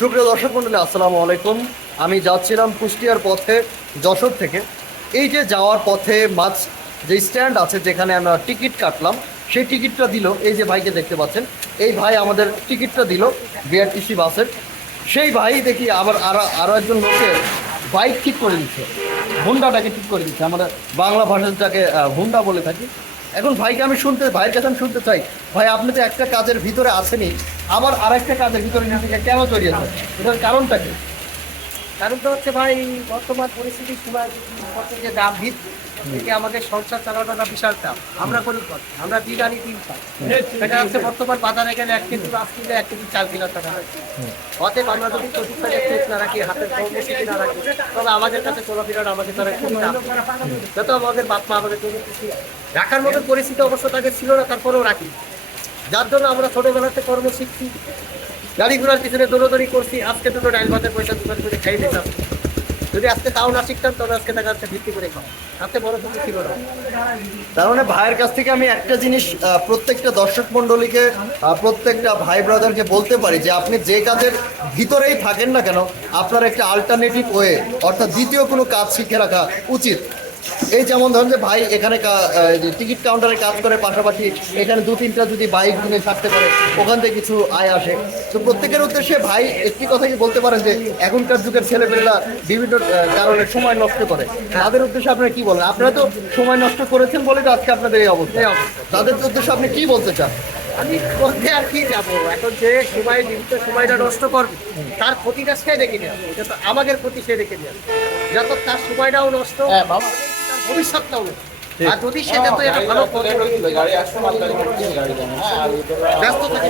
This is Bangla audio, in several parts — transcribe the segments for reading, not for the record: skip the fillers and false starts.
সুপ্রিয় দর্শক মন্ডলী, আসসালামু আলাইকুম। আমি যাচ্ছিলাম কুষ্টিয়ার পথে, যশোর থেকে। এই যে যাওয়ার পথে মাছ যে স্ট্যান্ড আছে যেখানে আমরা টিকিট কাটলাম, সেই টিকিটটা দিল এই যে ভাইকে দেখতে পাচ্ছেন। এই ভাই আমাদের টিকিটটা দিল বিআরটিসি বাসের। সেই ভাই দেখি আবার আরও একজন লোকের বাইক ঠিক করে দিচ্ছে, হুন্ডাটাকে ঠিক করে দিচ্ছে। আমরা বাংলা ভাষাটাকে হুন্ডা বলে থাকি। এখন ভাইকে আমি ভাইয়ের কাছে আমি শুনতে চাই, ভাই আপনি তো একটা কাজের ভিতরে আসেনি, আবার আরেকটা কাজের ভিতরে নিজেকে কেন জড়িয়েছেন? এটার কারণটা কি? কারণটা হচ্ছে ভাই, বর্তমান পরিস্থিতির সময় যে দাম বৃদ্ধি থেকে আমাদের সংসার চালানোটা বিশাল চাপ। আমরা করি কত, আমরা দিন আনি দিন খাই। এটা হচ্ছে বর্তমান বাজারে গেলে 1 কেজি মাছ কিনলে 1 কেজি চাল কিনা টাকা হয়। অতএব আমরা যদি প্রযুক্তি ঠিক না রাখি, হাতের কর্মসূচি না রাখি, তবে আমাদের কাছে চলাফেরাটা আমাদের তারা খুবই চাপ। যত আমাদের বাপ মা আমাদের প্রযুক্তি রাখার মতো পরিস্থিতি অবশ্য তাদের ছিল না, তারপরেও রাখি। যার জন্য আমরা ছোটবেলাতে কর্ম শিখছি, গাড়ি ঘোড়ার পিছনে দৌড়দৌড়ি করছি। আজকে দুটো ডাইল ভাতের পয়সা দোকান করে খাই দিতাম। যদি আজকে তাও না শিখতাম তবে আজকে টাকা ভিত্তি করে খাওয়া তাতে বড় কিছু ছিল না। তার মানে ভাইয়ের কাছ থেকে আমি একটা জিনিস প্রত্যেকটা দর্শক মণ্ডলীকে, প্রত্যেকটা ভাই ব্রাদারকে বলতে পারি যে আপনি যে কাজের ভিতরেই থাকেন না কেন, আপনার একটা আলটারনেটিভ ওয়ে অর্থাৎ দ্বিতীয় কোনো কাজ শিখে রাখা উচিত। এই যেমন ধরেন যে ভাই এখানে টিকিট কাউন্টারে কাজ করে, পাশাপাশি এখানে 2-3টা যদি বাইক কিনে থাকতে পারে, ওখান থেকে কিছু আয় আসে। তো প্রত্যেকের উদ্দেশ্যে ভাই একটি কথা কি বলতে পারেন যে এখনকার যুগের ছেলেমেয়েরা বিভিন্ন কারণে সময় নষ্ট করে, তাদের উদ্দেশ্যে আপনারা কি বলেন? আপনারা তো সময় নষ্ট করেছেন বলে তো আজকে আপনাদের এই অবস্থা। তাদের উদ্দেশ্যে আপনি কি বলতে চান? আমি বলতে আর কি যাবো, এখন যে সময় নিমিত্ত সময়টা নষ্ট করবে তার ক্ষতিটা সে দেখে নেওয়া, এটা তো আমাদের ক্ষতি সে দেখে নেওয়া। যত তার সময়টাও নষ্ট, তার ভবিষ্যৎটাও নষ্ট। আর যদি সে যত এটা ভালো করে ব্যস্ত থাকে,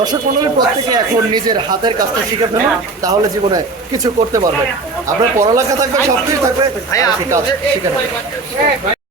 দর্শক মন্ডলী প্রত্যেকে এখন নিজের হাতের কাজটা শিখে ফেলুন, তাহলে জীবনে কিছু করতে পারবে। আপনার পড়ালেখা থাকবে, সবকিছু থাকবে, ভাইয়া কাজ শিখে নেবেন।